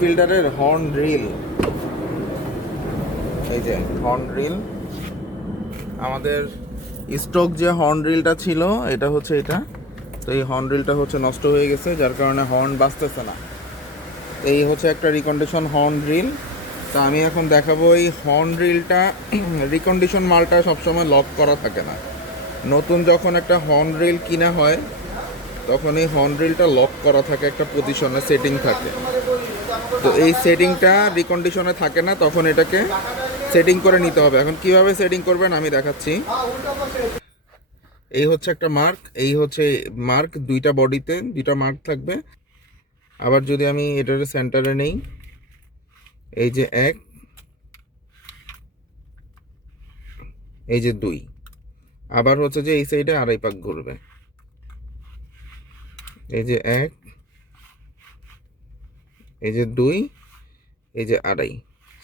ফিল্টারের horn reel, এই যে horn reel, আমাদের স্টক যে হর্ন রিলটা ছিল এটা হচ্ছে এটা। তো এই হর্ন রিলটা হচ্ছে নষ্ট হয়ে গেছে, যার কারণে হর্ন বাজতেছে না। এই হচ্ছে একটা রিকন্ডিশন হর্ন রিল। তা আমি এখন দেখাবো এই হর্ন রিলটা। রিকন্ডিশন মালটা সবসময় লক করা থাকে না। নতুন যখন একটা হর্ন রিল কিনা হয় তখন এই হর্ন রিলটা লক করা থাকে, একটা পজিশনে সেটিং থাকে। তো এই সেটিংটা রিকন্ডিশনে থাকে না, তখন এটাকে সেটিং করে নিতে হবে। এখন কিভাবে সেটিং করবেন আমি দেখাচ্ছি। এই হচ্ছে একটা মার্ক, এই হচ্ছে মার্ক, দুইটা বডিতে দুইটা মার্ক থাকবে। আবার যদি আমি এটার সেন্টারে নেই, এই যে এক, এই যে দুই। আবার হচ্ছে যে এই সাইডে আড়াই পাক ঘুরবে, এই যে এক, এই যে দুই, এই যে আড়াই।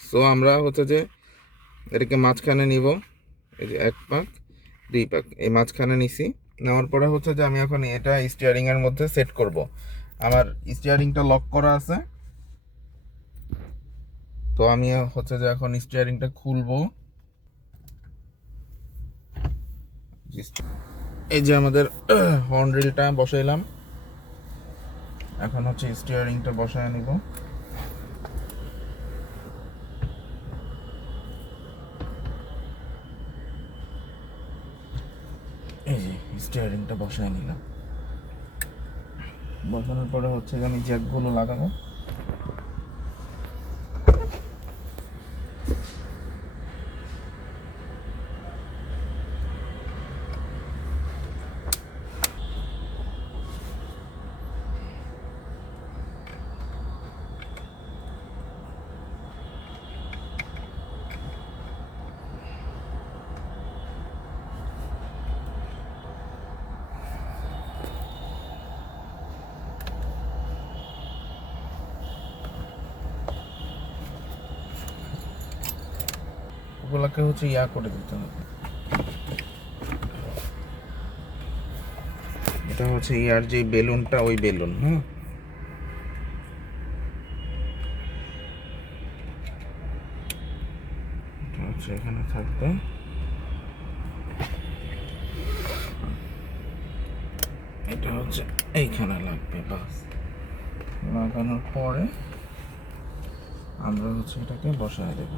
সো আমরা হচ্ছে যে এটাকে মাঝখানে নিব, এই যে এক পাক দুই পাক, এই মাঝখানে নিছি। নেওয়ার পরে হচ্ছে যে আমি এখন এটা স্টিয়ারিং এর মধ্যে সেট করব। আমার স্টিয়ারিংটা লক করা আছে, তো আমি হচ্ছে যে এখন স্টিয়ারিংটা খুলবো। এই যে আমাদের হর্ন রিলটা বসাইলাম, এখন হচ্ছে স্টিয়ারিংটা বসায় নিব। এই যে স্টিয়ারিংটা বসায় নিলাম। বসানোর পরে হচ্ছে যে আমি জ্যাকগুলো লাগাবো। ওগুলাকে হচ্ছে ইয়া করে দিতে হবে। এটা হচ্ছে ইয়ার যে বেলুনটা, ওই বেলুন, এটা হচ্ছে এখানে থাকবে। এটা হচ্ছে এইখানে লাগবে, বাস। লাগানোর পরে আমরা হচ্ছে এটাকে বসায় দেবো।